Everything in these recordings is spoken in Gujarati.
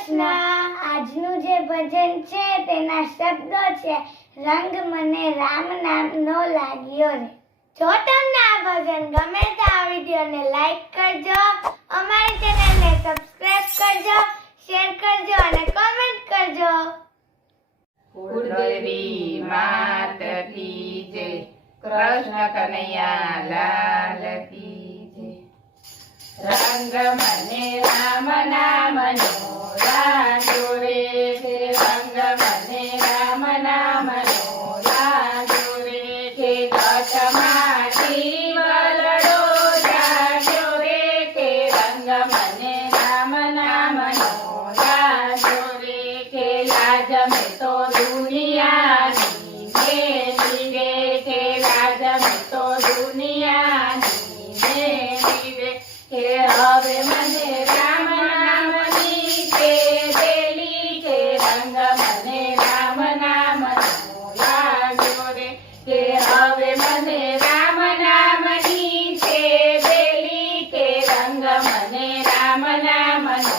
કૃષ્ણ. આજનું જે ભજન છે તેના શબ્દો છે રંગ મને રામ નામનો લાગ્યો રે. જો તમને આ ભજન ગમે તો આ વિડીયોને લાઈક કરજો, અમારી ચેનલને સબસ્ક્રાઇબ કરજો, શેર કરજો અને કમેન્ટ કરજો. કુળદેવી માત કી જય, કૃષ્ણ કનૈયા લાલ કી જય. રંગ મને રામ નામનો લાગ્યો રે, રંગ મને રામ નામનો લાગ્યો રે, કે કચ્છમાંથી વલડો જાગ્યો રે, કે રંગ મને રામ નામનો લાગ્યો રે, કે લાજ મેં તો દુનિયાની મેલી રે, કે લાજ મેં તો દુનિયાની મેલી રે, કે હવે મને રામ નામની છે દેલી, કે રંગ મને રામ નામનો લાગ્યો રે, કે હવે મને રામ નામની છે દેલી, કે રંગ મને રામ નામનો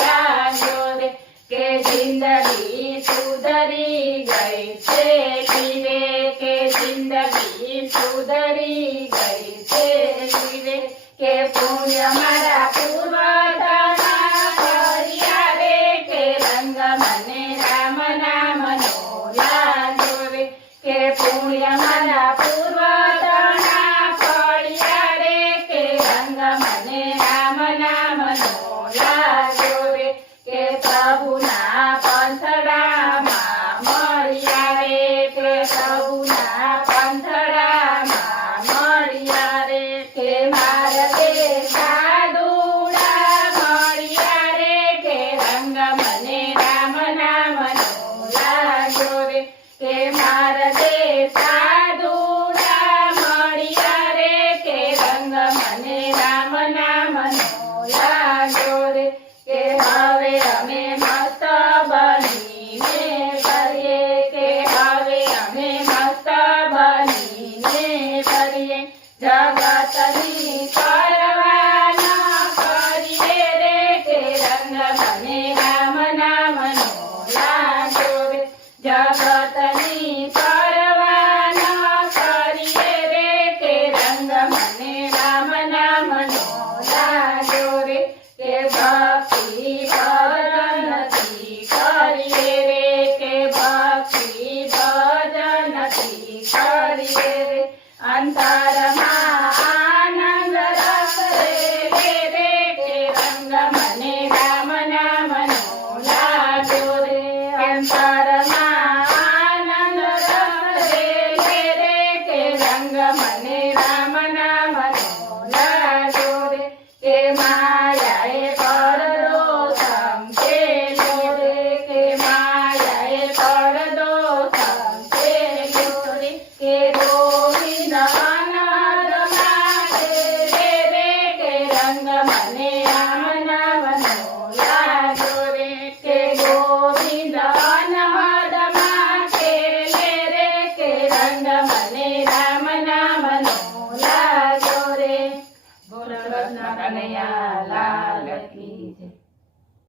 લાગ્યો રે, કે જિંદગી સુધરી ગઈ છે ધીરે, કે જિંદગી સુધરી ગઈ છે ધીરે, કે પુણ્ય મારા પૂર્વજના કર્યા રે, કે રંગ મને રામ નામનો લાગ્યો રે, કે પુણ્ય મારા પૂર્વજના કર્યા રે, કે રંગ મને રામ નામનો લાગ્યો રે, કે પ્રભુના